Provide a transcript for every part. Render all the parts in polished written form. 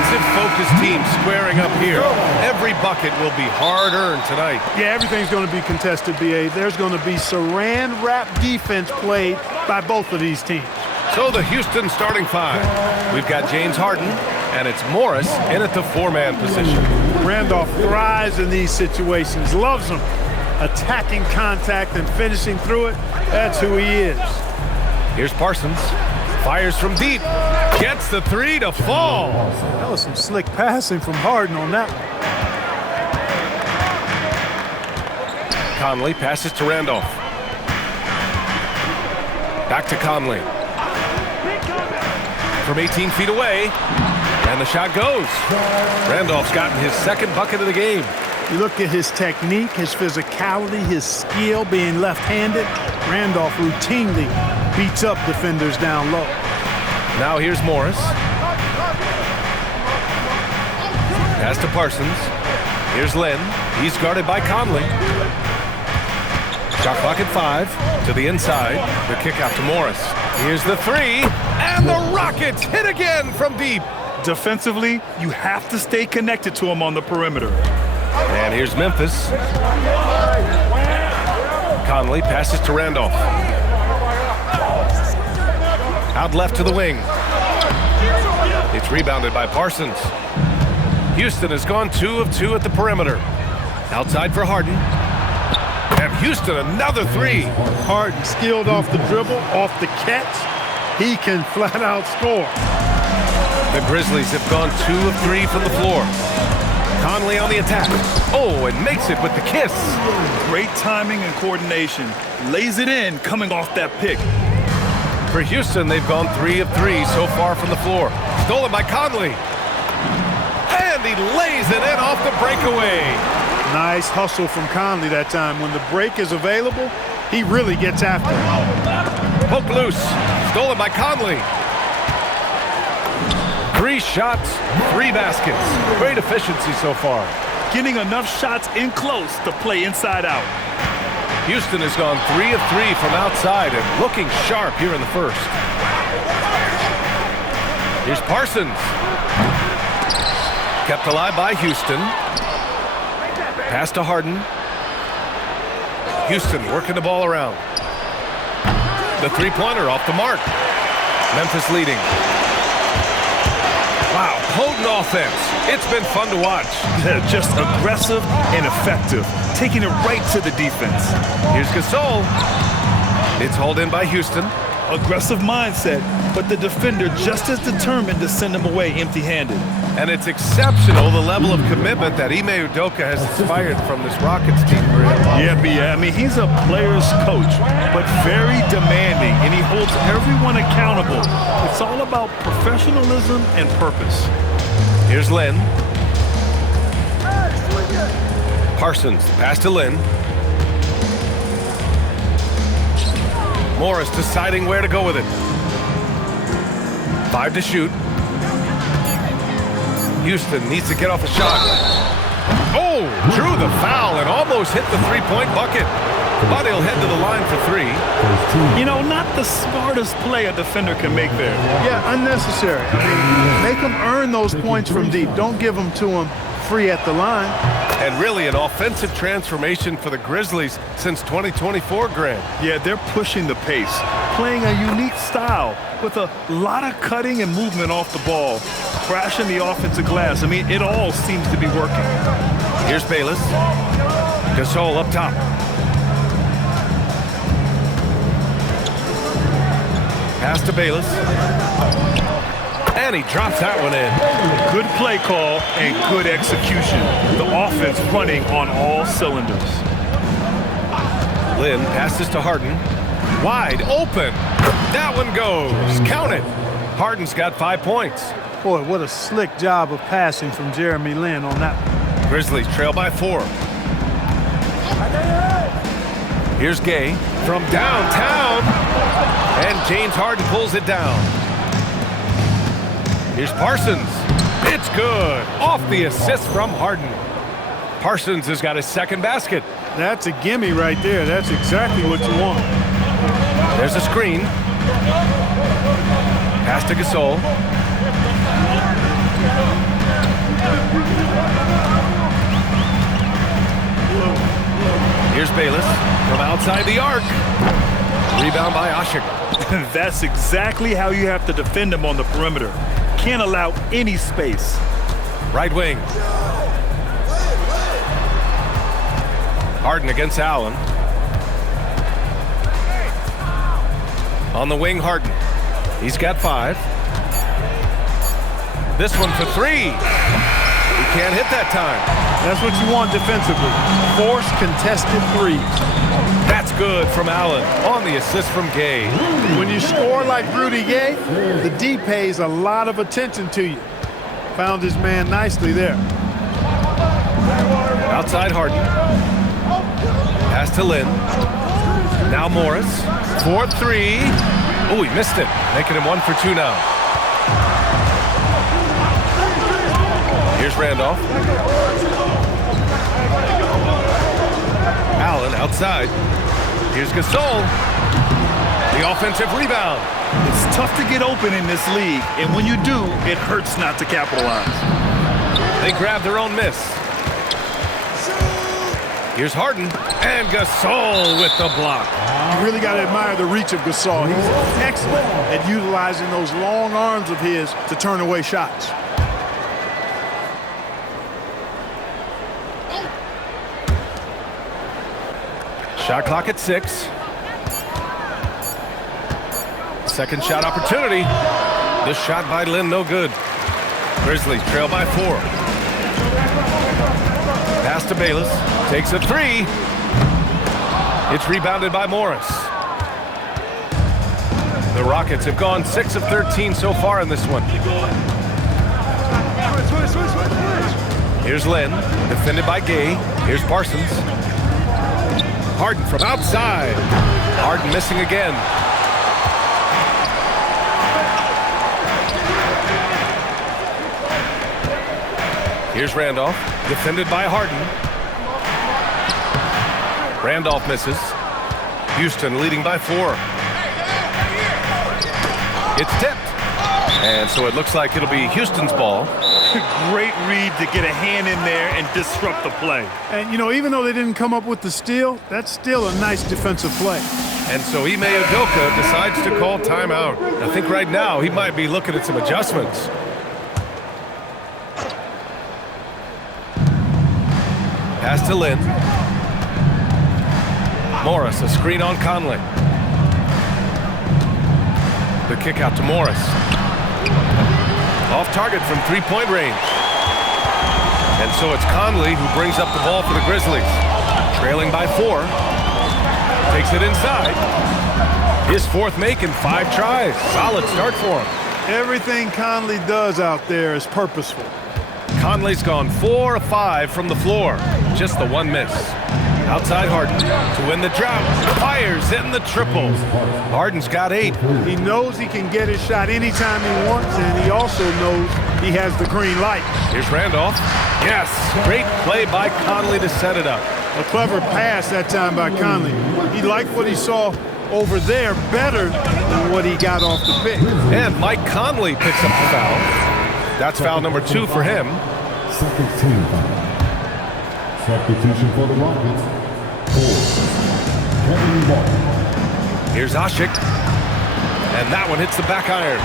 defensive-focused team squaring up here. Every bucket will be hard-earned tonight. Yeah, everything's going to be contested, B.A. There's going to be saran wrap defense played by both of these teams. So the Houston starting five. We've got James Harden, and it's Morris in at the four-man position. Randolph thrives in these situations, loves them. Attacking contact and finishing through it, that's who he is. Here's Parsons. Fires from deep. Gets the three to fall. That was some slick passing from Harden on that one. Conley passes to Randolph. Back to Conley. From 18 feet away. And the shot goes. Randolph's gotten his second bucket of the game. You look at his technique, his physicality, his skill being left-handed. Randolph routinely beats up defenders down low. Now here's Morris. Pass to Parsons. Here's Lynn. He's guarded by Conley. Shot clock at 5 to the inside. The kick out to Morris. Here's the three. And the Rockets hit again from deep. Defensively, you have to stay connected to him on the perimeter. And here's Memphis. Conley passes to Randolph. Out left to the wing. It's rebounded by Parsons. Houston has gone 2 of 2 at the perimeter. Outside for Harden. And Houston another three. Harden skilled off the dribble, off the catch. He can flat out score. The Grizzlies have gone 2 of 3 from the floor. Conley on the attack. Oh, and makes it with the kiss. Great timing and coordination. Lays it in coming off that pick. For Houston, they've gone 3 of 3 so far from the floor. Stolen by Conley. And he lays it in off the breakaway. Nice hustle from Conley that time. When the break is available, he really gets after it. Poke loose. Stolen by Conley. 3 shots, 3 baskets. Great efficiency so far. Getting enough shots in close to play inside out. Houston has gone 3 of 3 from outside and looking sharp here in the first. Here's Parsons. Kept alive by Houston. Pass to Harden. Houston working the ball around. The three-pointer off the mark. Memphis leading. Wow, potent offense. It's been fun to watch. Just aggressive and effective, taking it right to the defense. Here's Gasol. It's hauled in by Houston. Aggressive mindset, but the defender just as determined to send him away empty-handed. And it's exceptional the level of commitment that Ime Udoka has inspired from this Rockets team. Yeah, I mean, he's a player's coach, but very demanding, and he holds everyone accountable. It's all about professionalism and purpose. Here's Lynn. Parsons, pass to Lynn. Morris deciding where to go with it. 5 to shoot. Houston needs to get off a shot. Oh, drew the foul and almost hit the three-point bucket. But he'll head to the line for 3. You know, not the smartest play a defender can make there. Yeah, unnecessary. I mean, make them earn those points from deep. Don't give them to them free at the line. And really an offensive transformation for the Grizzlies since 2024, Grant. Yeah, they're pushing the pace, playing a unique style with a lot of cutting and movement off the ball, crashing the offensive glass. I mean, it all seems to be working. Here's Bayless. Gasol up top. Pass to Bayless. And he drops that one in. Good play call and good execution. The offense running on all cylinders. Lynn passes to Harden. Wide open. That one goes. Count it. Harden's got 5 points. Boy, what a slick job of passing from Jeremy Lin on that one. Grizzlies trail by 4. Here's Gay from downtown. And James Harden pulls it down. Here's Parsons. It's good. Off the assist from Harden. Parsons has got his second basket. That's a gimme right there. That's exactly what you want. There's a screen. Pass to Gasol. Here's Bayless from outside the arc. Rebound by Ashik. That's exactly how you have to defend him on the perimeter. Can't allow any space. Right wing. Harden against Allen. On the wing, Harden. He's got 5. This one for 3. He can't hit that time. That's what you want defensively. Force contested threes. That's good from Allen on the assist from Gay. When you score like Rudy Gay, the D pays a lot of attention to you. Found his man nicely there. Outside Harden. Pass to Lynn. Now Morris. 4-3. Oh, he missed it. Making him 1 for 2 now. Here's Randolph. Allen outside. Here's Gasol. The offensive rebound. It's tough to get open in this league, and when you do, it hurts not to capitalize. They grab their own miss. Here's Harden, and Gasol with the block. You really got to admire the reach of Gasol. He's excellent at utilizing those long arms of his to turn away shots. Shot clock at 6. Second shot opportunity. This shot by Lynn, no good. Grizzlies trail by 4. Pass to Bayless. Takes a 3. It's rebounded by Morris. The Rockets have gone 6 of 13 so far in this one. Here's Lynn, defended by Gay. Here's Parsons. Harden from outside. Harden missing again. Here's Randolph, defended by Harden. Randolph misses. Houston leading by 4. It's tipped. And so it looks like it'll be Houston's ball. Great read to get a hand in there and disrupt the play. And, you know, even though they didn't come up with the steal, that's still a nice defensive play. And so Ime Udoka decides to call timeout. I think right now he might be looking at some adjustments. Pass to Lynn. Morris, a screen on Conley. The kick out to Morris. Off target from 3-point range. And so it's Conley who brings up the ball for the Grizzlies. Trailing by 4. Takes it inside. His 4th make in 5 tries. Solid start for him. Everything Conley does out there is purposeful. Conley's gone 4 of 5 from the floor. Just the 1 miss. Outside Harden to win the drought. Fires in the triple. Harden's got 8. He knows he can get his shot anytime he wants, and he also knows he has the green light. Here's Randolph. Yes, great play by Conley to set it up. A clever pass that time by Conley. He liked what he saw over there better than what he got off the pick. And Mike Conley picks up the foul. That's foul number 2 for him. Second team foul. Substitution for the Rockets. 4. Kevin Martin. Here's Ashik. And that one hits the back iron.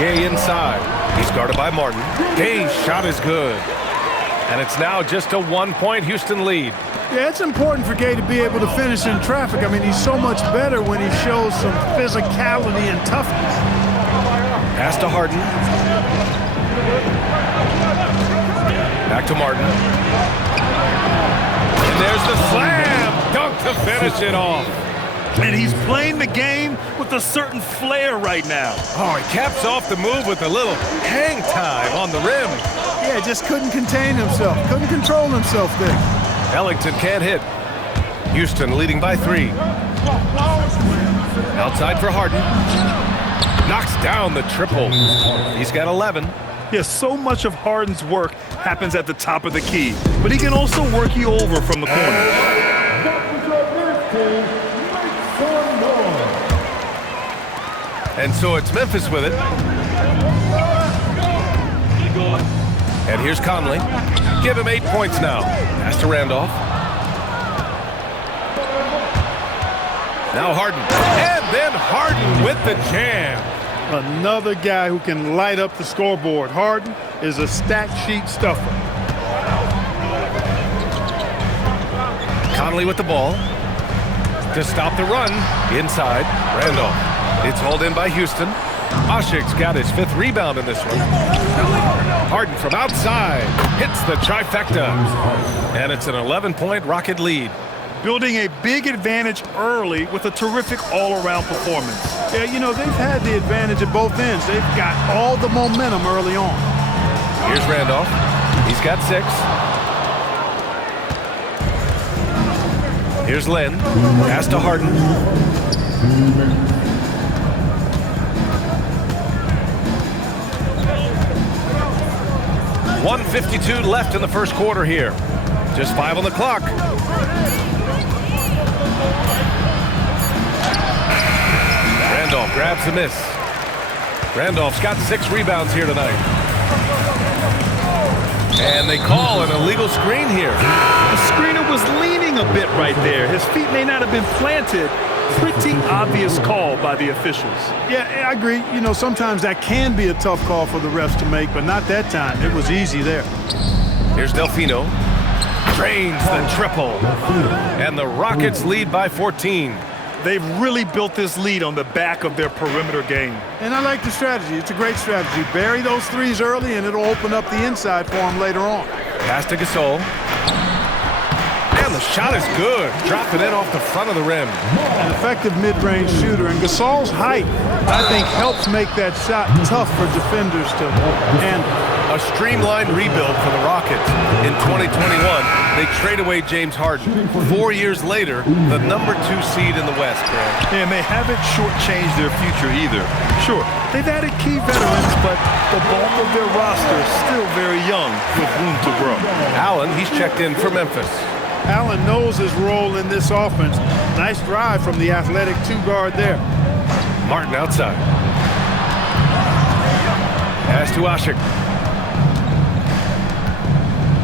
Gay inside. He's guarded by Martin. Gay's shot is good. And it's now just a 1-point Houston lead. Yeah, it's important for Gay to be able to finish in traffic. I mean, he's so much better when he shows some physicality and toughness. Pass to Harden. Back to Martin. And there's the slam. Dunk to finish it off. And he's playing the game with a certain flair right now. Oh, he caps off the move with a little hang time on the rim. Yeah, just couldn't contain himself. Couldn't control himself there. Ellington can't hit. Houston leading by 3. Outside for Harden. Knocks down the triple. He's got 11. Yeah, so much of Harden's work happens at the top of the key, but he can also work you over from the corner. And so it's Memphis with it. And here's Conley. Give him 8 points now. Pass to Randolph. Now Harden. And then Harden with the jam. Another guy who can light up the scoreboard. Harden is a stat sheet stuffer. Conley with the ball. To stop the run. Inside. Randolph. It's hauled in by Houston. Oshik's got his 5th rebound in this one. Harden from outside. Hits the trifecta. And it's an 11-point Rocket lead. Building a big advantage early with a terrific all-around performance. Yeah, you know, they've had the advantage at both ends. They've got all the momentum early on. Here's Randolph. He's got 6. Here's Lynn. Pass to Harden. 1:52 left in the first quarter here. Just 5 on the clock. Randolph grabs the miss. Randolph's got 6 rebounds here tonight. And they call an illegal screen here. The screener was leaning a bit right there. His feet may not have been planted. Pretty obvious call by the officials. Yeah, I agree. You know, sometimes that can be a tough call for the refs to make, but not that time. It was easy there. Here's Delfino. Drains the triple. And the Rockets lead by 14. They've really built this lead on the back of their perimeter game. And I like the strategy. It's a great strategy. Bury those threes early, and it'll open up the inside for them later on. Pass to Gasol. And the shot is good. Dropped it in off the front of the rim. An effective mid-range shooter. And Gasol's height, I think, helps make that shot tough for defenders to handle. A streamlined rebuild for the Rockets. In 2021, they trade away James Harden. 4 years later, the #2 seed in the West, Grant. And they haven't shortchanged their future either. Sure, they've added key veterans, but the bulk of their roster is still very young with room to grow. Allen, he's checked in for Memphis. Allen knows his role in this offense. Nice drive from the athletic 2-guard there. Martin outside. Pass to Ashik.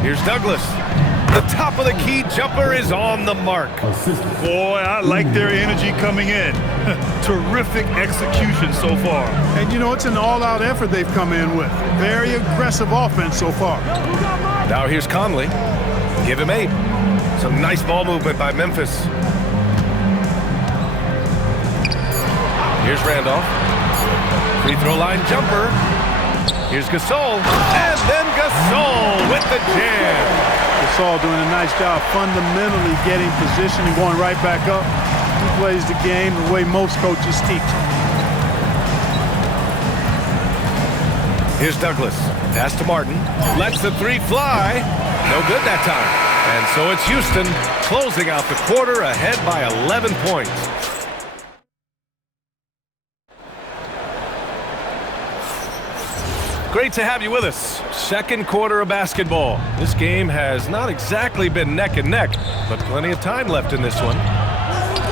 Here's Douglas. The top of the key jumper is on the mark. Boy, I like their energy coming in. Terrific execution so far. And you know, it's an all-out effort they've come in with. Very aggressive offense so far. Now here's Conley. Give him 8. Some nice ball movement by Memphis. Here's Randolph. Free throw line jumper. Here's Gasol. And then Gasol with the jam. Gasol doing a nice job fundamentally getting position and going right back up. He plays the game the way most coaches teach. Here's Douglas. Pass to Martin. Lets the 3 fly. No good that time. And so it's Houston closing out the quarter ahead by 11 points. Great to have you with us. Second quarter of basketball. This game has not exactly been neck and neck, but plenty of time left in this one.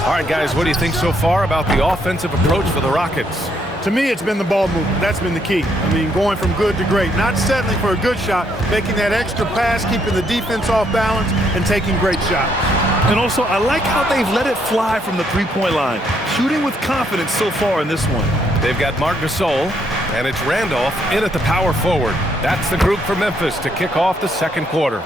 All right, guys, what do you think so far about the offensive approach for the Rockets? To me, it's been the ball movement. That's been the key. I mean, going from good to great. Not settling for a good shot, making that extra pass, keeping the defense off balance, and taking great shots. And also, I like how they've let it fly from the 3-point line. Shooting with confidence so far in this one. They've got Marc Gasol, and it's Randolph in at the power forward. That's the group for Memphis to kick off the second quarter.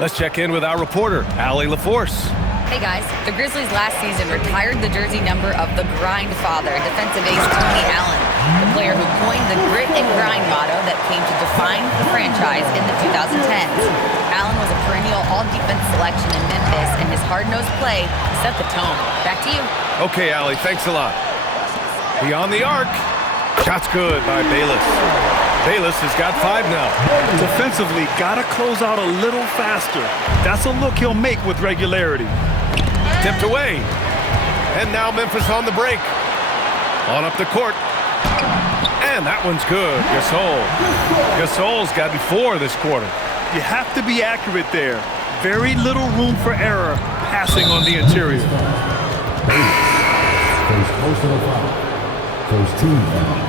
Let's check in with our reporter, Allie LaForce. Hey guys, the Grizzlies last season retired the jersey number of the grind father, defensive ace Tony Allen, the player who coined the grit and grind motto that came to define the franchise in the 2010s. Allen was a perennial all-defense selection in Memphis, and his hard-nosed play set the tone. Back to you. Okay, Allie, thanks a lot. Beyond the arc. Shot's good by Bayless. Bayless has got 5 now. Defensively, gotta close out a little faster. That's a look he'll make with regularity. Tipped away. And now Memphis on the break. On up the court. And that one's good. Gasol. Gasol's gotten 4 this quarter. You have to be accurate there. Very little room for error passing on the interior. First personal foul. First team foul.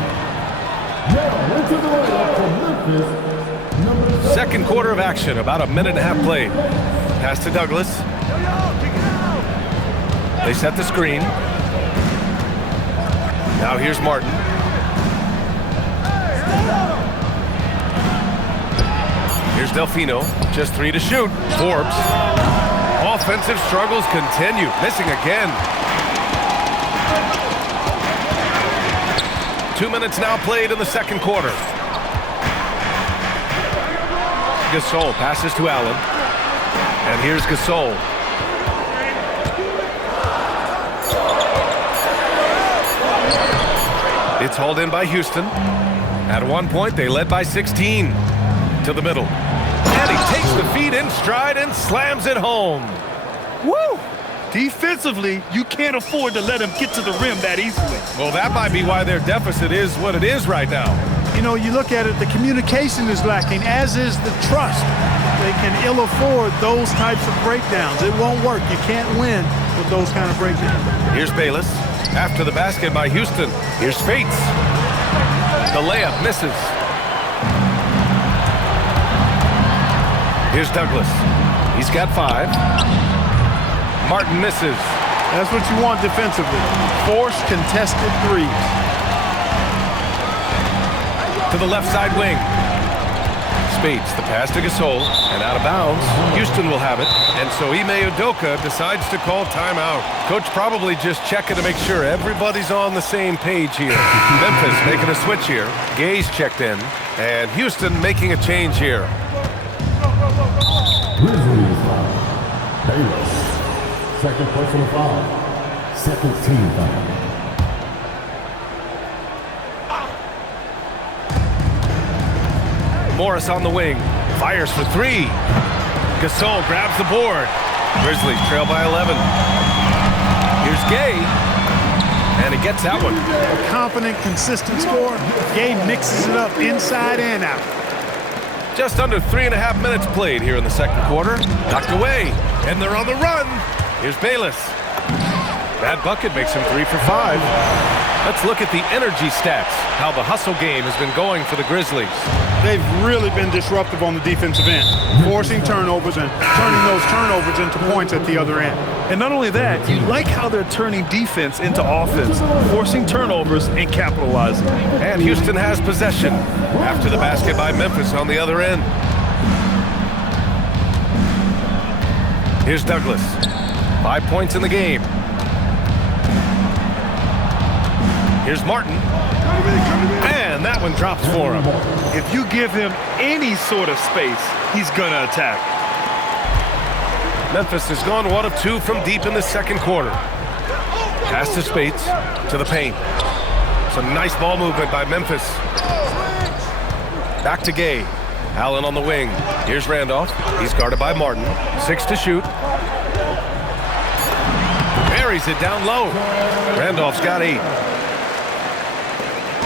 Now, into the lineup for Memphis, number 7. Second quarter of action, about a minute and a half played. Pass to Douglas. They set the screen. Now here's Martin. Here's Delfino, just 3 to shoot. Forbes. Offensive struggles continue, missing again. 2 minutes now played in the second quarter. Gasol passes to Allen. And here's Gasol. It's hauled in by Houston. At one point, they led by 16. To the middle. And he takes the feed in stride and slams it home. Woo! Defensively, you can't afford to let him get to the rim that easily. Well, that might be why their deficit is what it is right now. You know, you look at it, the communication is lacking, as is the trust. They can ill afford those types of breakdowns. It won't work. You can't win with those kind of breakdowns. Here's Bayless. After the basket by Houston. Here's Fates. The layup misses. Here's Douglas. He's got 5. Martin misses. That's what you want defensively. Force contested threes. To the left side wing. Spates the pass to Gasol and out of bounds. Houston will have it. And so Ime Udoka decides to call timeout. Coach probably just checking to make sure everybody's on the same page here. Memphis making a switch here. Gay's checked in. And Houston making a change here. Grizzlies foul. Bayless. Second personal foul. Second team foul. Morris on the wing. Fires for 3. Gasol grabs the board. Grizzlies trail by 11. Here's Gay. And he gets that one. A confident, consistent score. Gay mixes it up inside and out. Just under 3.5 minutes played here in the second quarter. Knocked away, and they're on the run. Here's Bayless. That bucket makes him 3 for 5. Let's look at the energy stats, how the hustle game has been going for the Grizzlies. They've really been disruptive on the defensive end, forcing turnovers and turning those turnovers into points at the other end. And not only that, you like how they're turning defense into offense, forcing turnovers and capitalizing. And Houston has possession after the basket by Memphis on the other end. Here's Douglas. 5 points in the game. Here's Martin. And that one drops for him. If you give him any sort of space, he's gonna attack. Memphis has gone 1 of 2 from deep in the second quarter. Pass to Spates, to the paint. Some nice ball movement by Memphis. Back to Gay. Allen on the wing. Here's Randolph. He's guarded by Martin. 6 to shoot. Buries it down low. Randolph's got 8.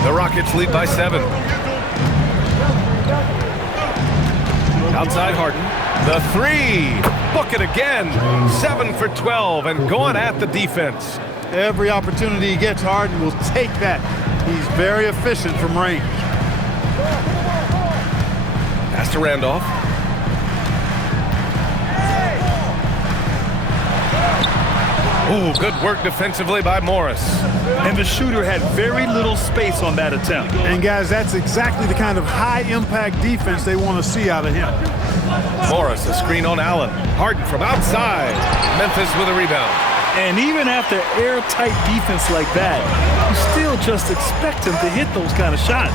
The Rockets lead by 7. Outside Harden. The 3. Book it again. 7 for 12 and going at the defense. Every opportunity he gets, Harden will take that. He's very efficient from range. Pass to Randolph. Ooh, good work defensively by Morris. And the shooter had very little space on that attempt. And guys, that's exactly the kind of high-impact defense they want to see out of him. Morris, a screen on Allen. Harden from outside. Memphis with a rebound. And even after airtight defense like that, you still just expect him to hit those kind of shots.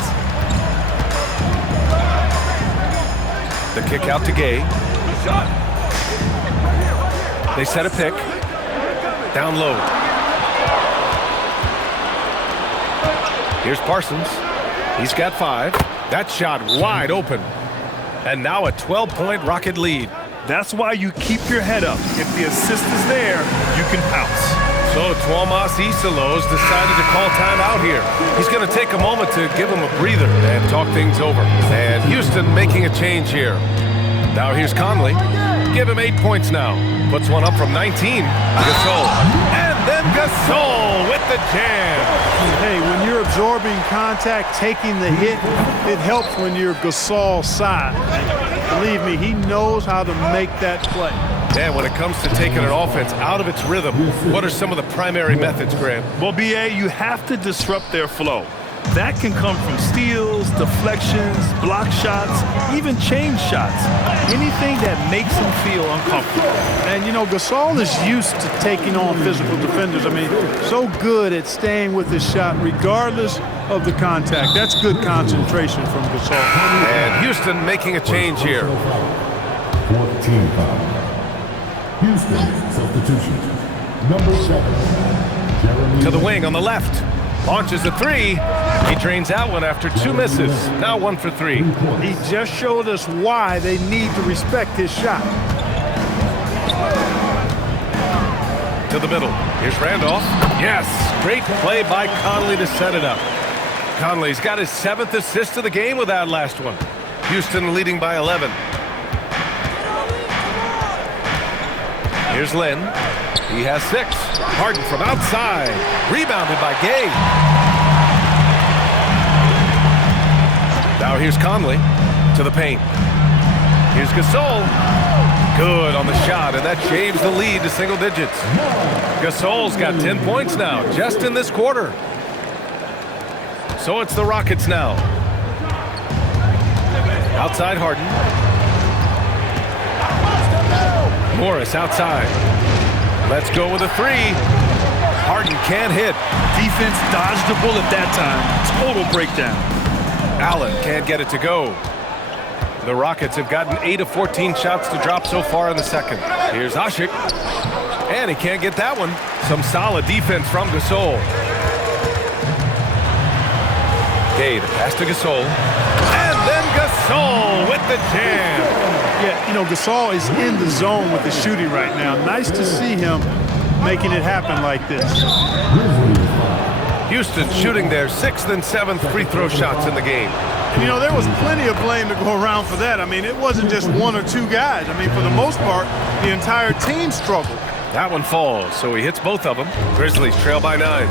The kick out to Gay. They set a pick. Down low. Here's Parsons. He's got 5. That shot wide open. And now a 12-point Rocket lead. That's why you keep your head up. If the assist is there, you can pounce. So Tuomas Isalos decided to call timeout here. He's going to take a moment to give him a breather and talk things over. And Houston making a change here. Now here's Conley. Give him 8 points now. Puts one up from 19. Gasol. And then Gasol with the jam. Hey, when you're absorbing contact, taking the hit, it helps when you're Gasol's side. Believe me, he knows how to make that play. And when it comes to taking an offense out of its rhythm, what are some of the primary methods, Grant? Well, B.A., you have to disrupt their flow. That can come from steals, deflections, block shots, even change shots. Anything that makes him feel uncomfortable. And, you know, Gasol is used to taking on physical defenders. I mean, so good at staying with his shot regardless of the contact. That's good concentration from Gasol. And Houston making a change here. 14 foul. Houston, substitution. Number 7. Jeremy To the wing on the left. Launches a three. He drains that one after 2 misses. Now 1 for 3. He just showed us why they need to respect his shot. To the middle. Here's Randolph. Yes, great play by Conley to set it up. Conley's got his 7th assist of the game with that last one. Houston leading by 11. Here's Lynn. He has 6. Harden from outside. Rebounded by Gay. Now here's Conley to the paint. Here's Gasol. Good on the shot, and that shaves the lead to single digits. Gasol's got 10 points now, just in this quarter. So it's the Rockets now. Outside Harden. Morris outside. Let's go with a 3. Harden can't hit. Defense dodged the bullet that time. Total breakdown. Allen can't get it to go. The Rockets have gotten 8 of 14 shots to drop so far in the second. Here's Ashik. And he can't get that one. Some solid defense from Gasol. Gay, the pass to Gasol. And then Gasol with the jam. Yeah, you know, Gasol is in the zone with the shooting right now. Nice to see him making it happen like this. Houston shooting their 6th and 7th free throw shots in the game. And, you know, there was plenty of blame to go around for that. I mean, it wasn't just 1 or 2 guys. I mean, for the most part, the entire team struggled. That one falls, so he hits both of them. Grizzlies trail by 9.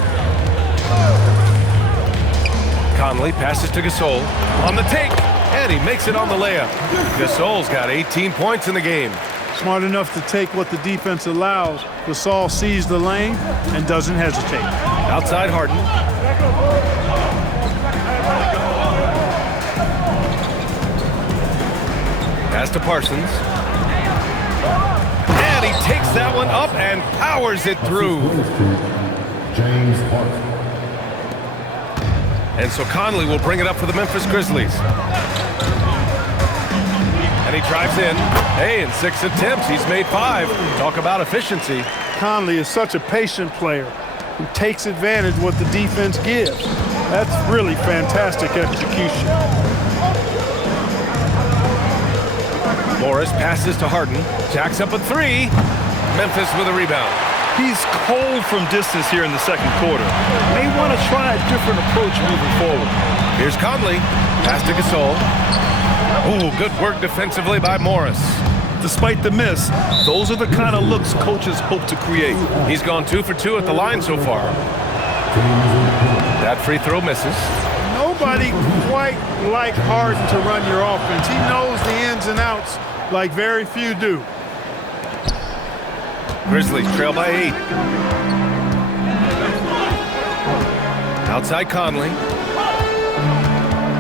Conley passes to Gasol on the take, and he makes it on the layup. Gasol's got 18 points in the game. Smart enough to take what the defense allows. Gasol sees the lane and doesn't hesitate. Outside Harden. Pass to Parsons. And he takes that one up and powers it through. James Harden. And so Conley will bring it up for the Memphis Grizzlies. And he drives in. Hey, in 6 attempts, he's made 5. Talk about efficiency. Conley is such a patient player who takes advantage of what the defense gives. That's really fantastic execution. Morris passes to Harden. Jacks up a 3. Memphis with a rebound. He's cold from distance here in the second quarter. May want to try a different approach moving forward. Here's Conley. Pass to Gasol. Ooh, good work defensively by Morris. Despite the miss, those are the kind of looks coaches hope to create. He's gone 2 for 2 at the line so far. That free throw misses. Nobody quite like Harden to run your offense. He knows the ins and outs like very few do. Grizzlies trail by 8. Outside Conley.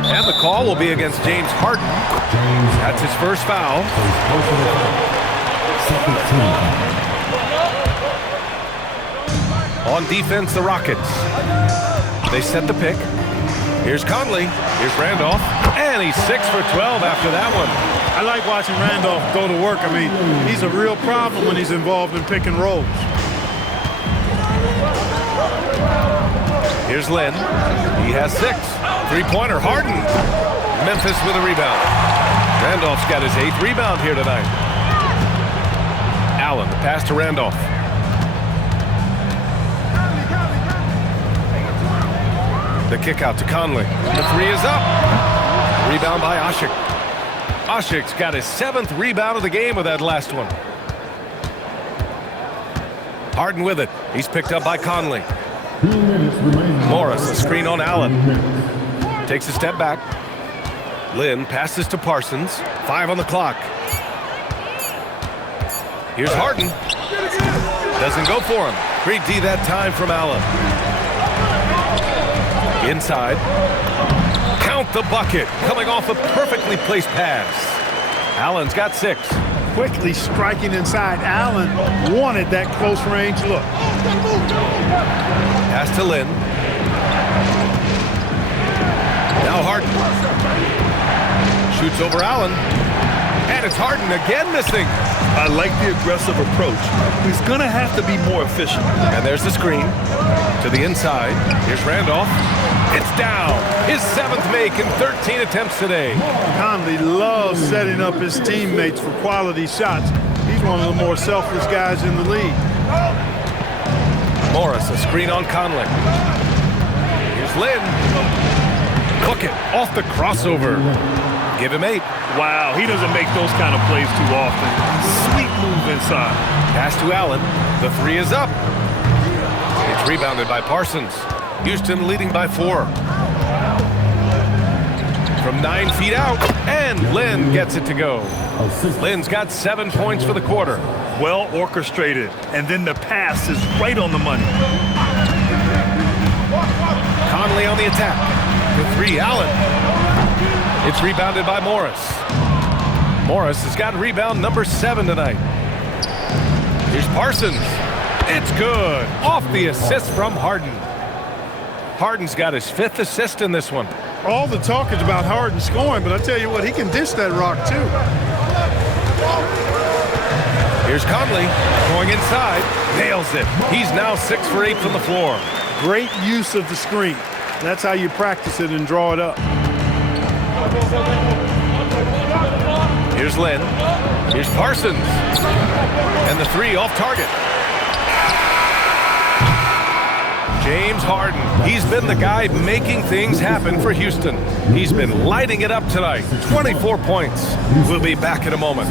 And the call will be against James Harden. That's his first foul. On defense, the Rockets. They set the pick. Here's Conley. Here's Randolph. And he's 6 for 12 after that one. I like watching Randolph go to work. I mean, he's a real problem when he's involved in pick and rolls. Here's Lynn. He has 6. Three-pointer, Harden. Memphis with a rebound. Randolph's got his 8th rebound here tonight. Allen, the pass to Randolph. The kick out to Conley. The 3 is up. Rebound by Ashik. Ashik's got his 7th rebound of the game with that last one. Harden with it. He's picked up by Conley. Morris, the screen on Allen. Takes a step back. Lynn passes to Parsons. 5 on the clock. Here's Harden. Doesn't go for him. Great D that time from Allen. Inside. Count the bucket. Coming off a perfectly placed pass. Allen's got 6. Quickly striking inside. Allen wanted that close range look. Pass to Lynn. Now Harden. Shoots over Allen. And it's Harden again missing. I like the aggressive approach. He's going to have to be more efficient. And there's the screen. To the inside. Here's Randolph. It's down. His 7th make in 13 attempts today. Conley loves setting up his teammates for quality shots. He's one of the more selfless guys in the league. Morris, a screen on Conley. Here's Lynn. Cook it off the crossover. Give him 8. Wow, he doesn't make those kind of plays too often. Sweet move inside. Pass to Allen. The 3 is up. It's rebounded by Parsons. Houston leading by 4. From 9 feet out, and Lynn gets it to go. Lynn's got 7 points for the quarter. Well orchestrated, and then the pass is right on the money. Conley on the attack. The 3, Allen. It's rebounded by Morris. Morris has got rebound number 7 tonight. Here's Parsons. It's good. Off the assist from Harden. Harden's got his 5th assist in this one. All the talk is about Harden scoring, but I tell you what, he can dish that rock too. Here's Conley going inside. Nails it. He's now 6 for 8 from the floor. Great use of the screen. That's how you practice it and draw it up. Here's Lynn. Here's Parsons. And the 3 off target. James Harden. He's been the guy making things happen for Houston. He's been lighting it up tonight. 24 points. We'll be back in a moment.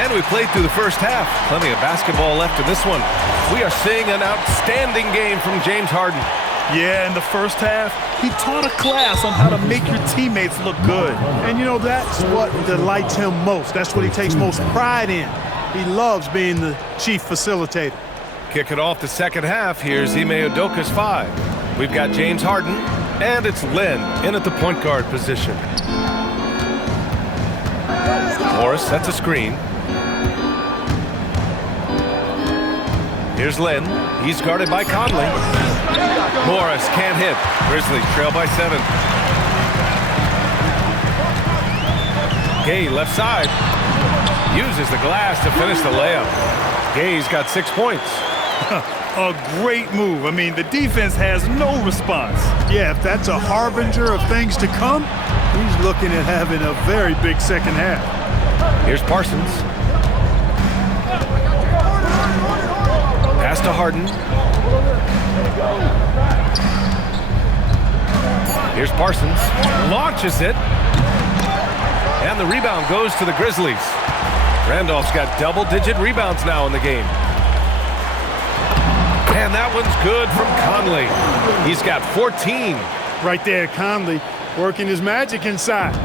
And we played through the first half. Plenty of basketball left in this one. We are seeing an outstanding game from James Harden. Yeah, in the first half, he taught a class on how to make your teammates look good. And you know, that's what delights him most. That's what he takes most pride in. He loves being the chief facilitator. Kick it off the second half. Here's Ime Udoka's 5. We've got James Harden, and it's Lynn in at the point guard position. Morris sets a screen. Here's Lynn. He's guarded by Conley. Morris can't hit. Grizzlies trail by 7. Gay left side. Uses the glass to finish the layup. Gay's got 6 points. A great move. I mean, the defense has no response. Yeah, if that's a harbinger of things to come, he's looking at having a very big second half. Here's Parsons. Pass to Harden. Here's Parsons. Launches it. And the rebound goes to the Grizzlies. Randolph's got double-digit rebounds now in the game. And that one's good from Conley. He's got 14. Right there, Conley working his magic inside.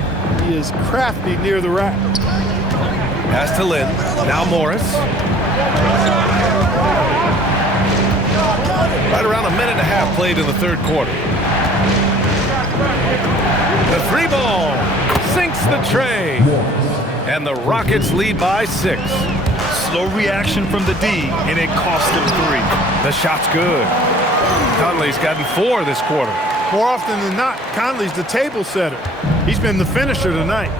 He is crafty near the rack. Pass to Lynn. Now Morris. Right around a minute and a half played in the third quarter. The 3 ball sinks the tray. And the Rockets lead by 6. Slow reaction from the D, and it cost them 3. The shot's good. Conley's gotten 4 this quarter. More often than not, Conley's the table setter. He's been the finisher tonight.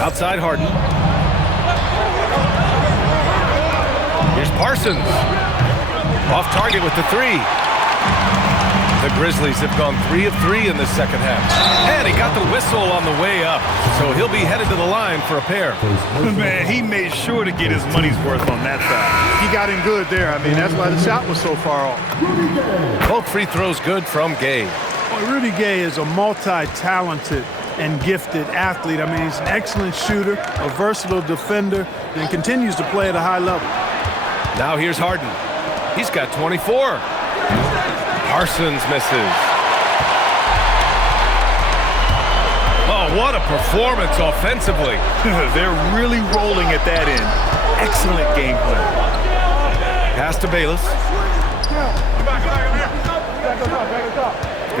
Outside Harden. Here's Parsons. Off target with the 3. The Grizzlies have gone 3 of 3 in the second half. And he got the whistle on the way up, so he'll be headed to the line for a pair. Man, he made sure to get his money's worth on that side. He got in good there. I mean, that's why the shot was so far off. Both free throws good from Gay. Well, Rudy Gay is a multi-talented and gifted athlete. I mean, he's an excellent shooter, a versatile defender, and continues to play at a high level. Now here's Harden. He's got 24. Parsons misses. Oh, what a performance offensively. They're really rolling at that end. Excellent game plan. Pass to Bayless.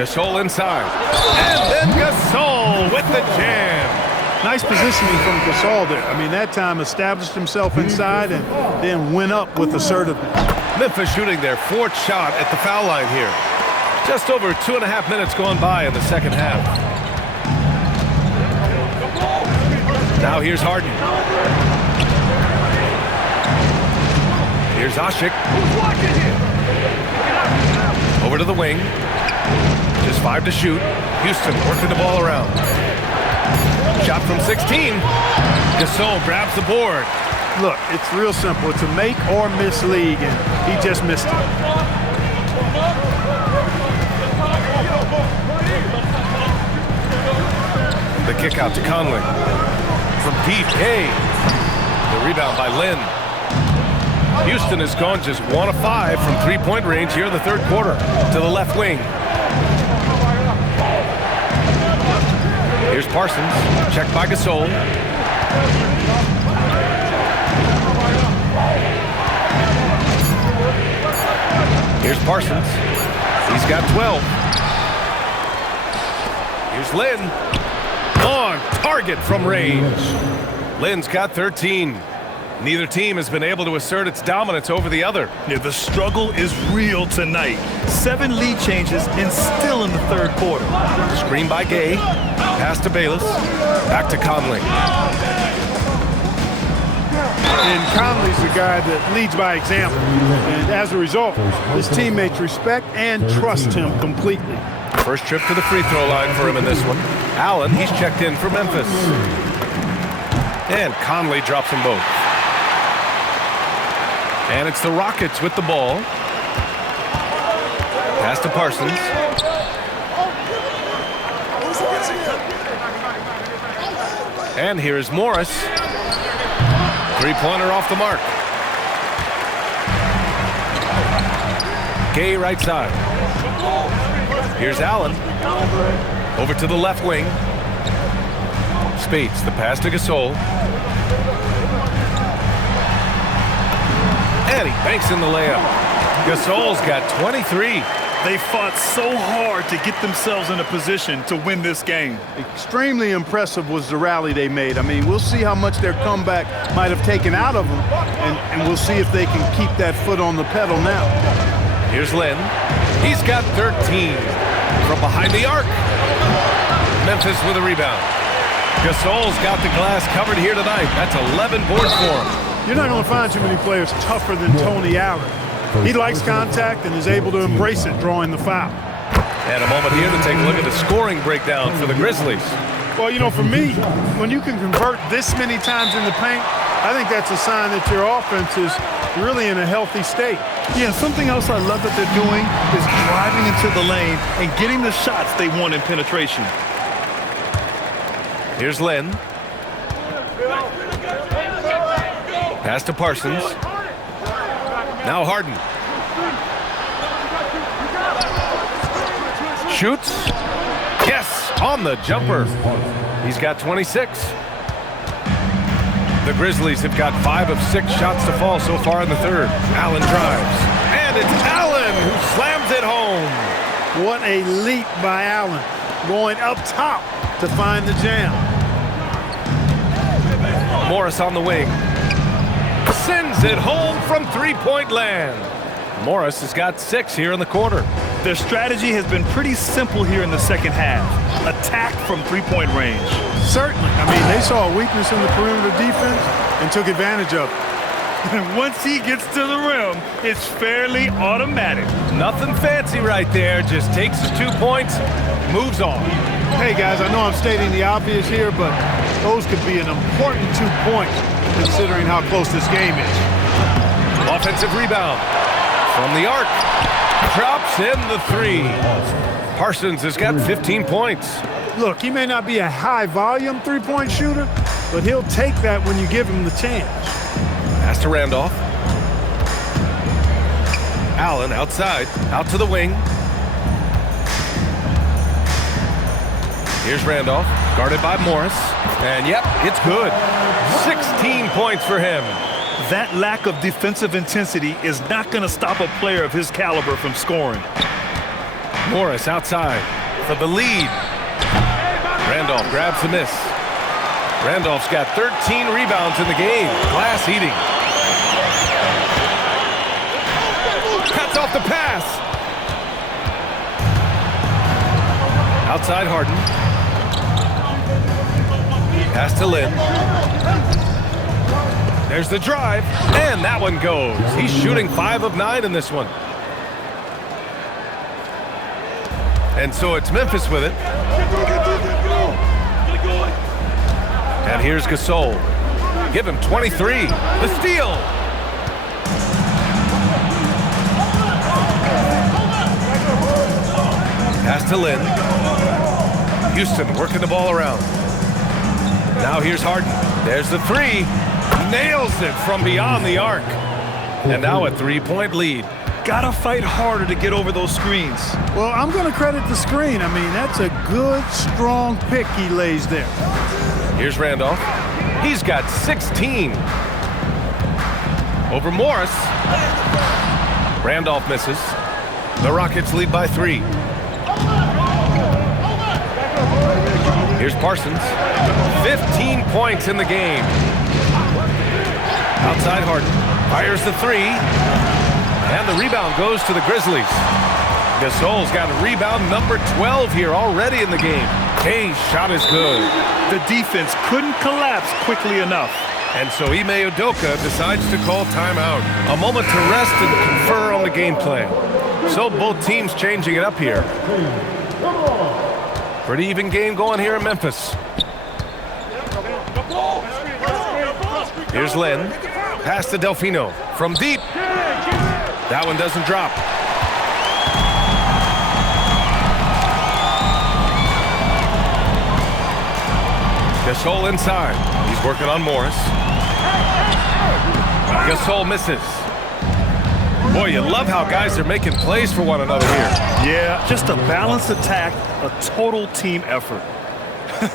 Gasol inside. And then Gasol with the jam. Nice positioning from Gasol there. I mean, that time established himself inside and then went up with assertiveness. Memphis shooting their 4th shot at the foul line here. Just over 2.5 minutes gone by in the second half. Now here's Harden. Here's Ashik. Over to the wing. Just 5 to shoot. Houston working the ball around. Shot from 16. Gasol grabs the board. Look, it's real simple. It's a make or miss league, and he just missed it. The kick out to Conley. From deep, Gay. The rebound by Lynn. Houston has gone just 1 of 5 from 3-point range here in the third quarter. To the left wing. Here's Parsons. Checked by Gasol. Here's Parsons. He's got 12. Here's Lynn. On target from range. Lynn's got 13. Neither team has been able to assert its dominance over the other. Yeah, the struggle is real tonight. 7 lead changes and still in the third quarter. Screen by Gay. Pass to Bayless. Back to Conley. And Conley's the guy that leads by example. And as a result, his teammates respect and trust him completely. First trip to the free throw line for him in this one. Allen, he's checked in for Memphis. And Conley drops them both. And it's the Rockets with the ball. Pass to Parsons. And here is Morris. Three-pointer off the mark. Gay right side. Here's Allen. Over to the left wing. Spates, the pass to Gasol. And he banks in the layup. Gasol's got 23. They fought so hard to get themselves in a position to win this game. Extremely impressive was the rally they made. I mean, we'll see how much their comeback might have taken out of them, and we'll see if they can keep that foot on the pedal now. Here's Lynn. He's got 13 from behind the arc. Memphis with a rebound. Gasol's got the glass covered here tonight. That's 11 boards for him. You're not going to find too many players tougher than Tony Allen. He likes contact and is able to embrace it, drawing the foul. And a moment here to take a look at the scoring breakdown for the Grizzlies. Well, you know, for me, when you can convert this many times in the paint, I think that's a sign that your offense is really in a healthy state. Yeah, something else I love that they're doing is driving into the lane and getting the shots they want in penetration. Here's Lynn. Pass to Parsons. Now Harden. Shoots. Yes, on the jumper. He's got 26. The Grizzlies have got 5 of 6 shots to fall so far in the third. Allen drives. And it's Allen who slams it home. What a leap by Allen, going up top to find the jam. Morris on the wing. Sends it home from three-point land. Morris has got 6 here in the quarter. Their strategy has been pretty simple here in the second half. Attack from three-point range. Certainly. I mean, they saw a weakness in the perimeter defense and took advantage of it. Once he gets to the rim, it's fairly automatic. Nothing fancy right there. Just takes his 2 points, moves on. Hey, guys, I know I'm stating the obvious here, but those could be an important 2 points considering how close this game is. Offensive rebound from the arc. Drops in the 3. Parsons has got 15 points. Look, he may not be a high-volume three-point shooter, but he'll take that when you give him the chance. Pass to Randolph. Allen outside, out to the wing. Here's Randolph, guarded by Morris. And yep, it's good. 16 points for him. That lack of defensive intensity is not going to stop a player of his caliber from scoring. Morris outside for the lead. Randolph grabs the miss. Randolph's got 13 rebounds in the game. Glass eating. Cuts off the pass. Outside Harden. Pass to Lynn. There's the drive, and that one goes. He's shooting 5 of 9 in this one. And so it's Memphis with it. And here's Gasol. Give him 23. The steal. Pass to Lynn. Houston working the ball around. Now here's Harden. There's the 3. Nails it from beyond the arc. And now a 3-point lead. Gotta fight harder to get over those screens. Well, I'm going to credit the screen. I mean, that's a good, strong pick he lays there. Here's Randolph. He's got 16. Over Morris. Randolph misses. The Rockets lead by 3. Here's Parsons. 15 points in the game. Outside Harden. Fires the 3. And the rebound goes to the Grizzlies. Gasol's got rebound number 12 here already in the game. Hayes' shot is good. The defense couldn't collapse quickly enough. And so Ime Udoka decides to call timeout. A moment to rest and confer on the game plan. So both teams changing it up here. Pretty even game going here in Memphis. Here's Lynn. Pass to Delfino. From deep. That one doesn't drop. Gasol inside. He's working on Morris. Gasol misses. Boy, you love how guys are making plays for one another here. Yeah, just a balanced attack, a total team effort.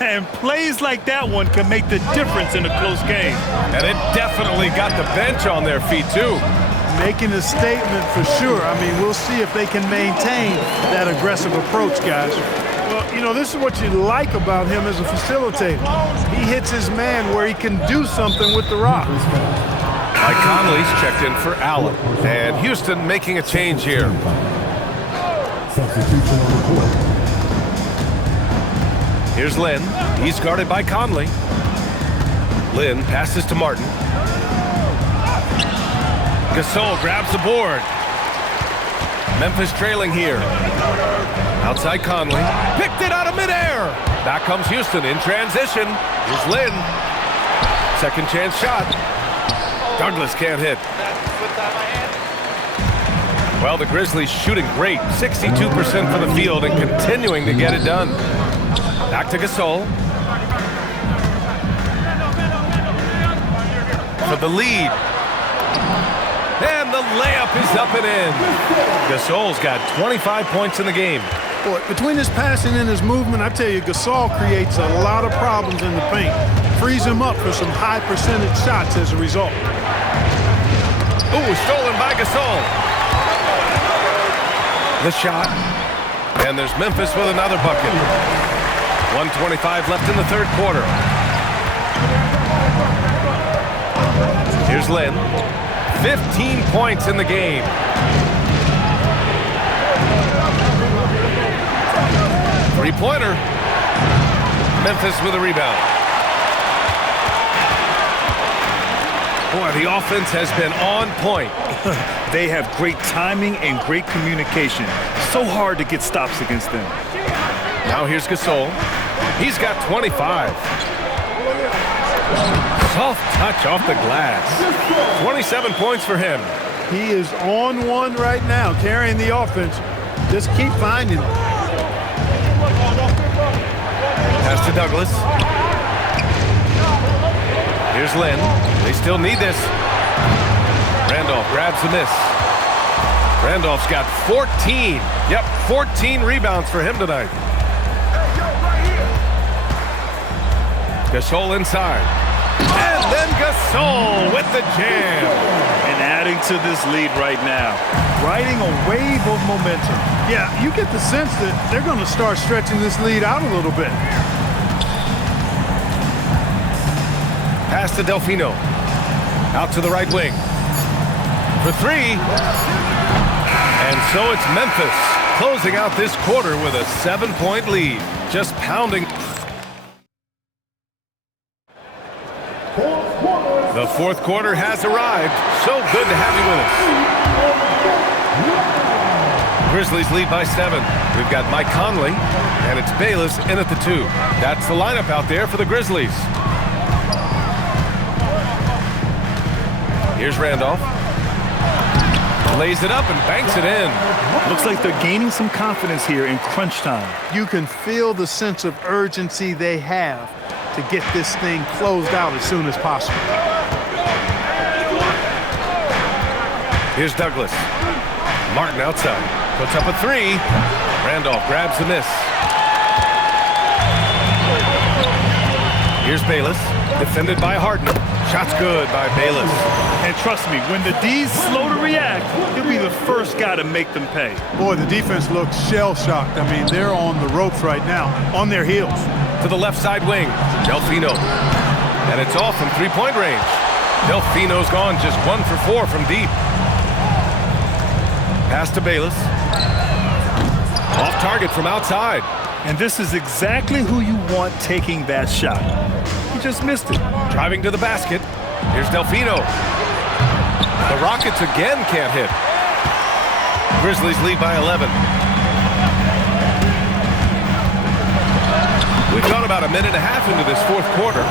And plays like that one can make the difference in a close game. And it definitely got the bench on their feet, too. Making a statement for sure. I mean, we'll see if they can maintain that aggressive approach, guys. Well, you know, this is what you like about him as a facilitator. He hits his man where he can do something with the rock. Mike Conley's checked in for Allen. And Houston making a change here. Substitution on the court. Here's Lynn. He's guarded by Conley. Lynn passes to Martin. Gasol grabs the board. Memphis trailing here. Outside Conley. Picked it out of midair. Back comes Houston in transition. Here's Lynn. Second chance shot. Douglas can't hit. Well, the Grizzlies shooting great. 62% for the field and continuing to get it done. Back to Gasol. For the lead. And the layup is up and in. Gasol's got 25 points in the game. Boy, between his passing and his movement, I tell you, Gasol creates a lot of problems in the paint. Frees him up for some high percentage shots as a result. Ooh, stolen by Gasol. The shot. And there's Memphis with another bucket. 1:25 left in the third quarter. Here's Lynn. 15 points in the game. Three-pointer. Memphis with a rebound. Boy, the offense has been on point. They have great timing and great communication. So hard to get stops against them. Now here's Gasol. He's got 25. Soft touch off the glass. 27 points for him. He is on one right now, carrying the offense. Just keep finding it. Pass to Douglas. Here's Lynn. They still need this. Randolph grabs the miss. Randolph's got 14. Yep, 14 rebounds for him tonight. Gasol inside. And then Gasol with the jam. And adding to this lead right now. Riding a wave of momentum. Yeah, you get the sense that they're going to start stretching this lead out a little bit. Pass to Delfino. Out to the right wing. For three. And so it's Memphis closing out this quarter with a 7-point lead. Just pounding. The fourth quarter has arrived. So good to have you with us. Grizzlies lead by 7. We've got Mike Conley, and it's Bayless in at the 2. That's the lineup out there for the Grizzlies. Here's Randolph. Lays it up and banks it in. Looks like they're gaining some confidence here in crunch time. You can feel the sense of urgency they have to get this thing closed out as soon as possible. Here's Douglas. Martin outside. Puts up a 3. Randolph grabs the miss. Here's Bayless. Defended by Harden. Shot's good by Bayless. And trust me, when the D's slow to react, he'll be the first guy to make them pay. Boy, the defense looks shell-shocked. I mean, they're on the ropes right now, on their heels. To the left side wing. Delfino. And it's off from three-point range. Delfino's gone just 1 for 4 from deep. Pass to Bayless. Off target from outside. And this is exactly who you want taking that shot. He just missed it. Driving to the basket. Here's Delfino. The Rockets again can't hit. Grizzlies lead by 11. We've gone about a minute and a half into this fourth quarter,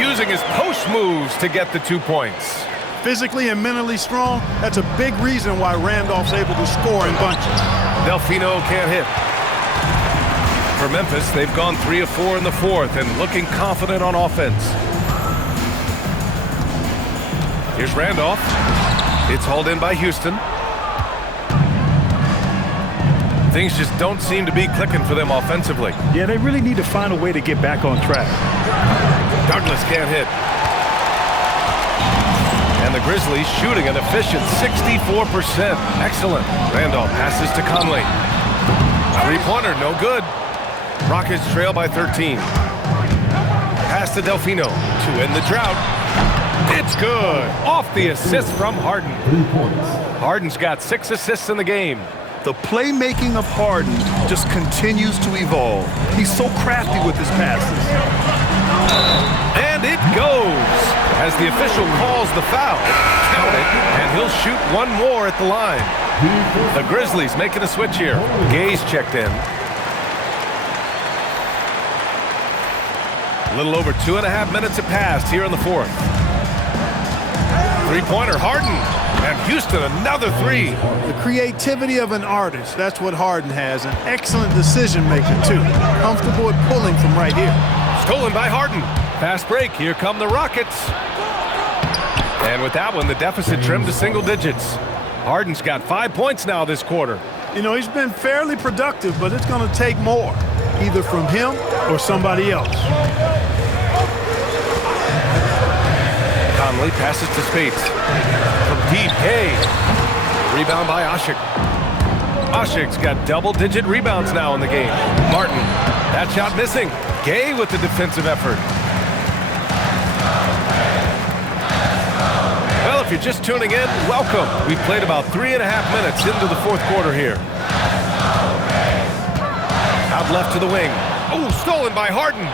using his post moves to get the 2 points. Physically and mentally strong, that's a big reason why Randolph's able to score in bunches. Delfino can't hit. For Memphis, they've gone 3 of 4 in the fourth and looking confident on offense. Here's Randolph. It's hauled in by Houston. Things just don't seem to be clicking for them offensively. Yeah, they really need to find a way to get back on track. Douglas can't hit. And the Grizzlies shooting an efficient 64%. Excellent. Randolph passes to Conley. Three-pointer, no good. Rockets trail by 13. Pass to Delfino to end the drought. It's good. Off the assist from Harden. 3 points. Harden's got 6 assists in the game. The playmaking of Harden just continues to evolve. He's so crafty with his passes. And it goes. As the official calls the foul, count it, and he'll shoot one more at the line. The Grizzlies making a switch here. Gay's checked in. A little over 2.5 minutes have passed here in the fourth. Three-pointer, Harden. And Houston, another 3. The creativity of an artist, that's what Harden has. An excellent decision-maker, too. Comfortable at pulling from right here. Stolen by Harden. Fast break. Here come the Rockets. And with that one, the deficit trimmed to single digits. Harden's got 5 points now this quarter. You know, he's been fairly productive, but it's going to take more, either from him or somebody else. Conley passes to Spates. From deep, Gay. Rebound by Ashik. Ashik's got double-digit rebounds now in the game. Martin, that shot missing. Gay with the defensive effort. Well, if you're just tuning in, welcome. We've played about 3.5 minutes into the fourth quarter here. Out left to the wing. Oh, stolen by Harden.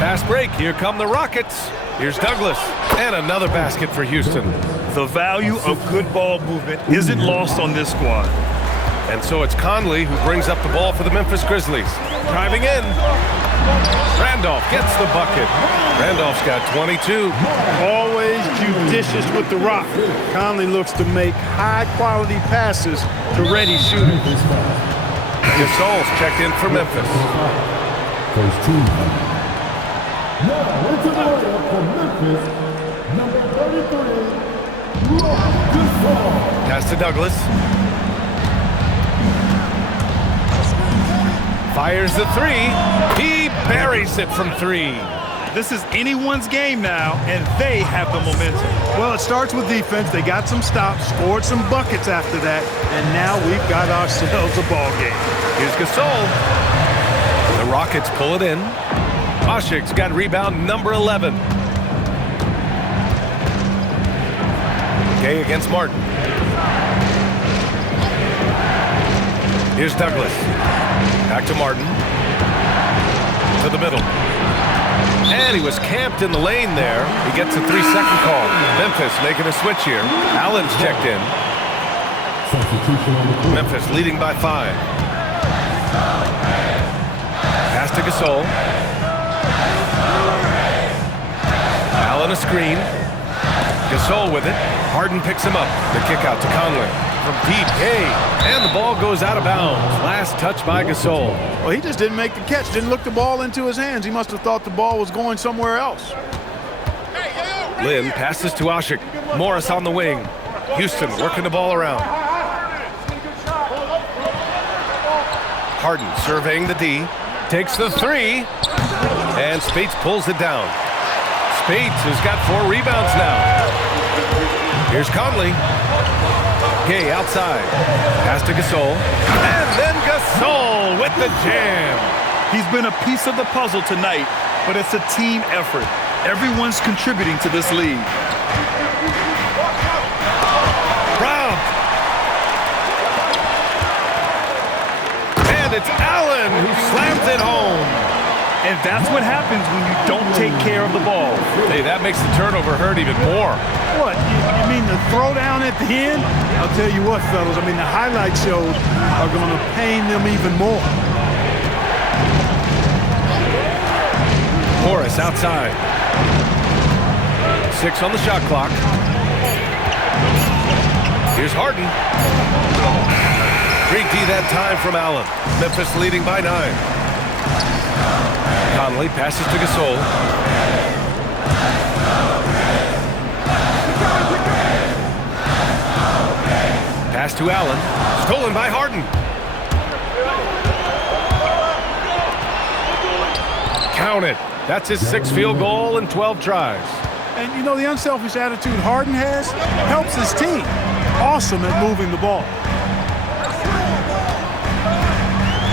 Fast break. Here come the Rockets. Here's Douglas, and another basket for Houston. The value of good ball movement isn't lost on this squad. And so it's Conley who brings up the ball for the Memphis Grizzlies. Driving in. Randolph gets the bucket. Randolph's got 22. Always judicious with the rock. Conley looks to make high-quality passes to ready shooters. Gasol's checked in for Memphis. First team. Now, into the layup for Memphis, number 33, Gasol. Pass to Douglas. Fires the three. He buries it from three. This is anyone's game now, and they have the momentum. Well, it starts with defense. They got some stops, scored some buckets after that, and now we've got ourselves a ball game. Here's Gasol. The Rockets pull it in. Oshik's got rebound number 11. Gay against Martin. Here's Douglas. Back to Martin. To the middle. And he was camped in the lane there. He gets a 3-second call. Memphis making a switch here. Allen's checked in. Memphis leading by 5. Pass to Gasol. Allen a screen. Gasol with it. Harden picks him up. The kick out to Conley. From deep, and the ball goes out of bounds. Last touch by Gasol. Well, he just didn't make the catch, didn't look the ball into his hands. He must have thought the ball was going somewhere else. Lynn passes to Oshik. Morris on the wing. Houston working the ball around. Harden surveying the D. Takes the 3. And Spates pulls it down. Spates has got 4 rebounds now. Here's Conley. Gay outside. Pass to Gasol. And then Gasol with the jam. He's been a piece of the puzzle tonight, but it's a team effort. Everyone's contributing to this lead. Brown. And it's Allen who slams it home. And that's what happens when you don't take care of the ball. Hey, that makes the turnover hurt even more. What, you mean the throwdown at the end? I'll tell you what, fellas, I mean the highlight shows are going to pain them even more. Morris outside. 6 on the shot clock. Here's Harden. Great D that time from Allen. Memphis leading by 9. Conley passes to Gasol. Pass to Allen. Stolen by Harden. Count it. That's his 6th field goal in 12 tries. And you know the unselfish attitude Harden has helps his team. Awesome at moving the ball.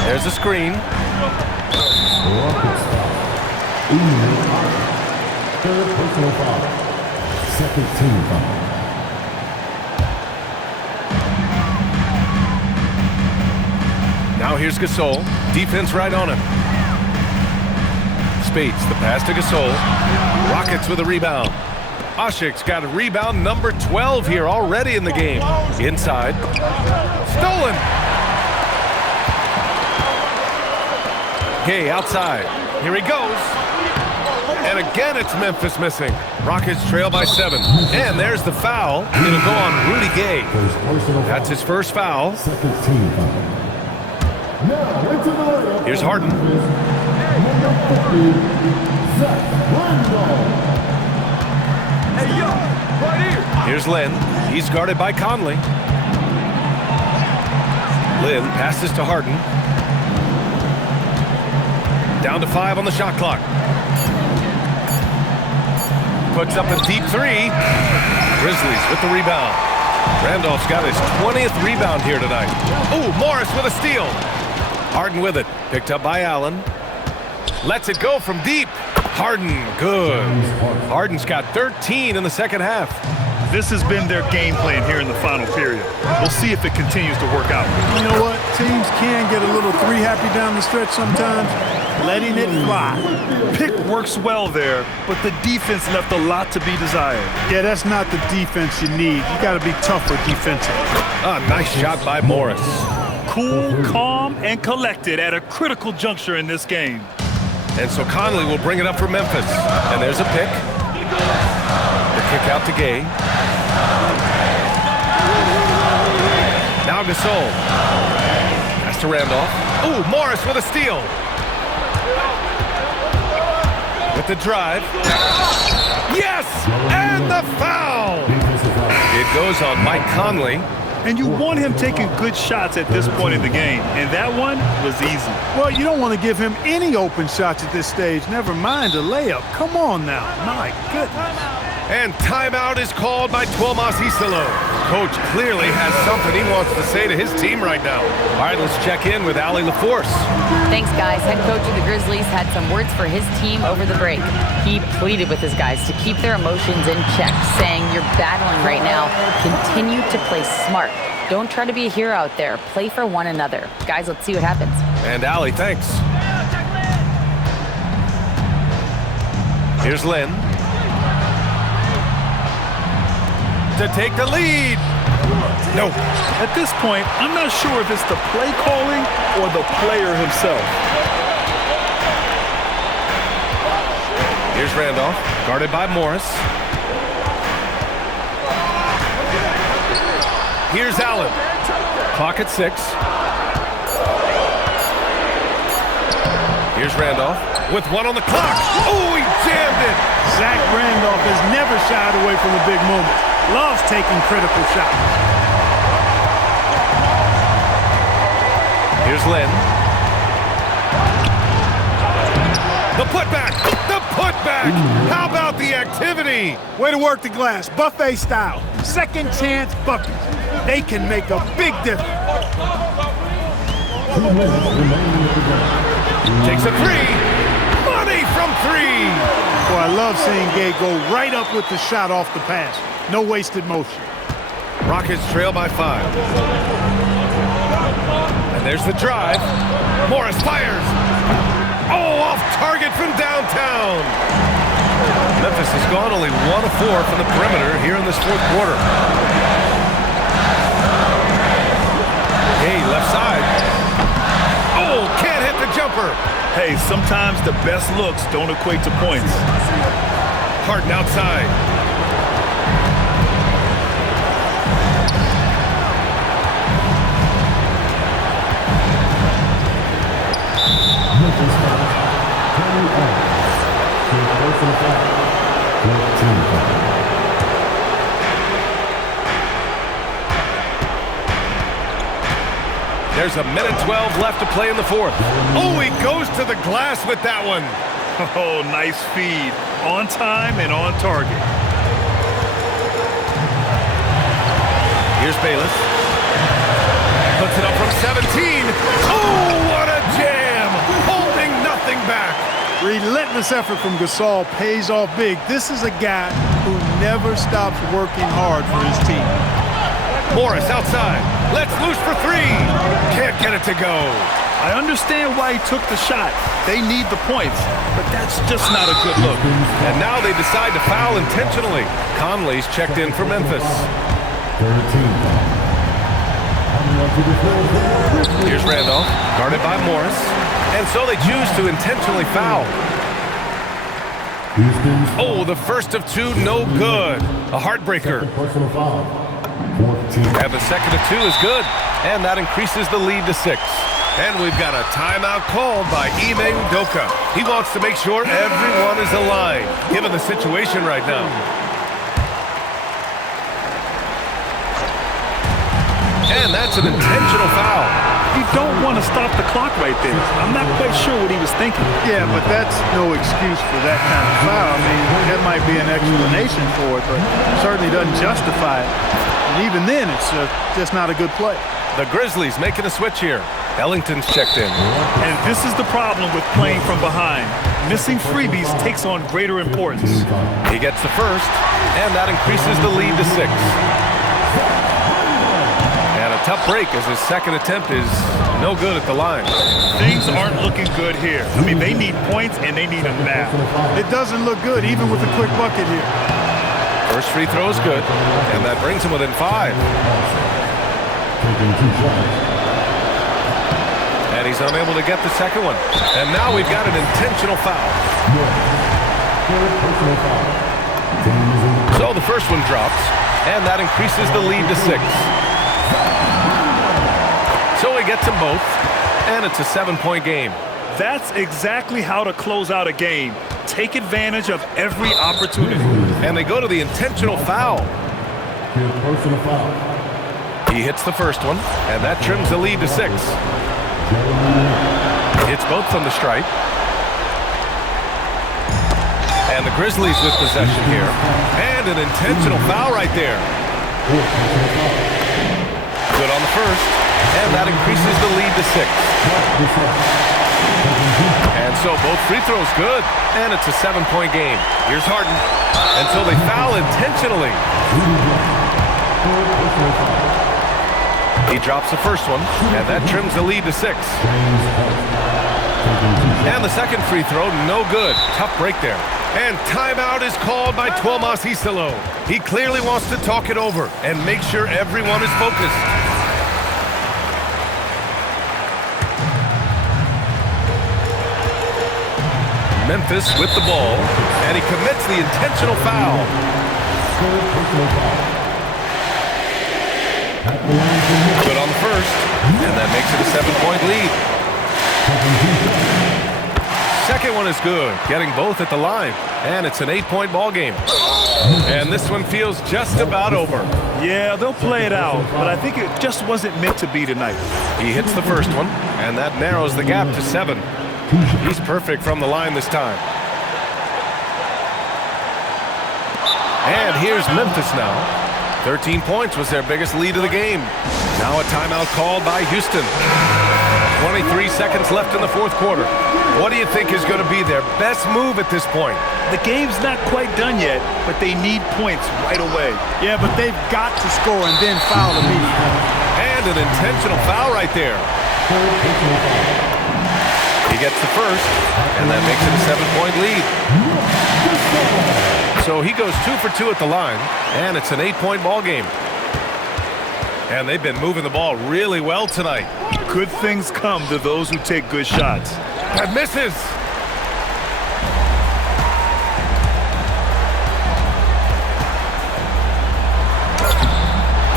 There's a screen. Third personal foul. Second team foul. Now here's Gasol. Defense right on him. Spates, the pass to Gasol. Rockets with a rebound. Oshik's got a rebound number 12 here already in the game. Inside. Stolen. Gay outside. Here he goes. And again, it's Memphis missing. Rockets trail by 7. And there's the foul. It'll go on Rudy Gay. That's his first foul. Second team foul. Now into the layup. Here's Harden. Here's Lynn. He's guarded by Conley. Lynn passes to Harden. Down to 5 on the shot clock. Puts up a deep 3. Grizzlies with the rebound. Randolph's got his 20th rebound here tonight. Ooh, Morris with a steal. Harden with it. Picked up by Allen. Lets it go from deep. Harden, good. Harden's got 13 in the second half. This has been their game plan here in the final period. We'll see if it continues to work out. You know what? Teams can get a little three-happy down the stretch sometimes. Letting it fly. Pick works well there, but the defense left a lot to be desired. Yeah, that's not the defense you need. You got to be tougher defensively. Nice shot by Morris. Cool, calm, and collected at a critical juncture in this game. And so Conley will bring it up for Memphis. And there's a pick. The kick out to Gay. Now Gasol. Pass to Randolph. Ooh, Morris with a steal. With the drive. Yes! And the foul! It goes on Mike Conley. And you want him taking good shots at this point in the game. And that one was easy. Well, you don't want to give him any open shots at this stage. Never mind a layup. Come on now. My goodness. And timeout is called by Tuomas Isalo. Coach clearly has something he wants to say to his team right now. All right, let's check in with Allie LaForce. Thanks, guys. Head coach of the Grizzlies had some words for his team over the break. He pleaded with his guys to keep their emotions in check, saying, "You're battling right now. Continue to play smart. Don't try to be a hero out there. Play for one another." Guys, let's see what happens. And Allie, thanks. Here's Lynn. To take the lead. No. At this point, I'm not sure if it's the play calling or the player himself. Here's Randolph, guarded by Morris. Here's Allen. Clock at 6. Here's Randolph with 1 on the clock. Oh, he jammed it. Zach Randolph has never shied away from a big moment. Loves taking critical shots. Here's Lynn. The putback! The putback! How about the activity? Way to work the glass, buffet style. Second chance buckets. They can make a big difference. Takes a 3. Money from 3. Boy, I love seeing Gay go right up with the shot off the pass. No wasted motion. Rockets trail by 5. And there's the drive. Morris fires. Oh, off target from downtown. Memphis has gone only 1 of 4 from the perimeter here in this fourth quarter. Hey, left side. Oh, can't hit the jumper. Hey, sometimes the best looks don't equate to points. Harden outside. There's a minute 12 left to play in the fourth. Oh, he goes to the glass with that one. Oh, nice feed. On time and on target. Here's Bayless. Puts it up from 17. Oh, what a jam! Holding nothing back. Relentless effort from Gasol pays off big. This is a guy who never stops working hard for his team. Morris outside. Let's loose for 3. Can't get it to go. I understand why he took the shot. They need the points, but that's just not a good look. And now they decide to foul intentionally. Conley's checked in for Memphis. Here's Randolph, guarded by Morris. And so they choose to intentionally foul. Oh, the first of 2, no good. A heartbreaker. And the second of 2 is good. And that increases the lead to 6. And we've got a timeout called by Ime Udoka. He wants to make sure everyone is aligned, given the situation right now. And that's an intentional foul. You don't want to stop the clock right there. I'm not quite sure what he was thinking. Yeah, but that's no excuse for that kind of foul. I mean, that might be an explanation for it, but certainly doesn't justify it. And even then, it's just not a good play. The Grizzlies making a switch here. Ellington's checked in. And this is the problem with playing from behind. Missing freebies takes on greater importance. He gets the first, and that increases the lead to 6. And a tough break as his second attempt is no good at the line. Things aren't looking good here. I mean, they need points, and they need them now. It doesn't look good, even with a quick bucket here. First free throw is good, and that brings him within 5. And he's unable to get the second one. And now we've got an intentional foul. So the first one drops, and that increases the lead to 6. So he gets them both, and it's a 7-point game. That's exactly how to close out a game. Take advantage of every opportunity. And they go to the intentional foul. He hits the first one, and that trims the lead to 6. Hits both from the stripe. And the Grizzlies with possession here. And an intentional foul right there. Good on the first, and that increases the lead to 6. And so both free throws good, and it's a 7-point game. Here's Harden. And so they foul intentionally. He drops the first one, and that trims the lead to 6. And the second free throw, no good. Tough break there. And timeout is called by Tuomas Hisalo. He clearly wants to talk it over and make sure everyone is focused. Memphis with the ball, and he commits the intentional foul. Good on the first, and that makes it a 7-point lead. Second one is good, getting both at the line, and it's an 8-point ball game. And this one feels just about over. Yeah, they'll play it out, but I think it just wasn't meant to be tonight. He hits the first one, and that narrows the gap to 7. He's perfect from the line this time. And here's Memphis now. 13 points was their biggest lead of the game. Now a timeout called by Houston. 23 seconds left in the fourth quarter. What do you think is going to be their best move at this point? The game's not quite done yet, but they need points right away. Yeah, but they've got to score and then foul immediately. And an intentional foul right there. He gets the first, and that makes it a 7-point lead. So he goes 2 for 2 at the line, and it's an 8-point ball game. And they've been moving the ball really well tonight. Good things come to those who take good shots. That misses.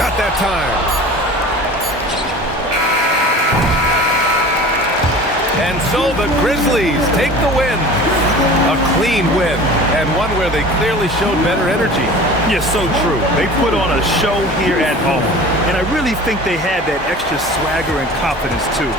Not that time. And so the Grizzlies take the win. A clean win, and one where they clearly showed better energy. Yeah, so true. They put on a show here at home, and I really think they had that extra swagger and confidence too.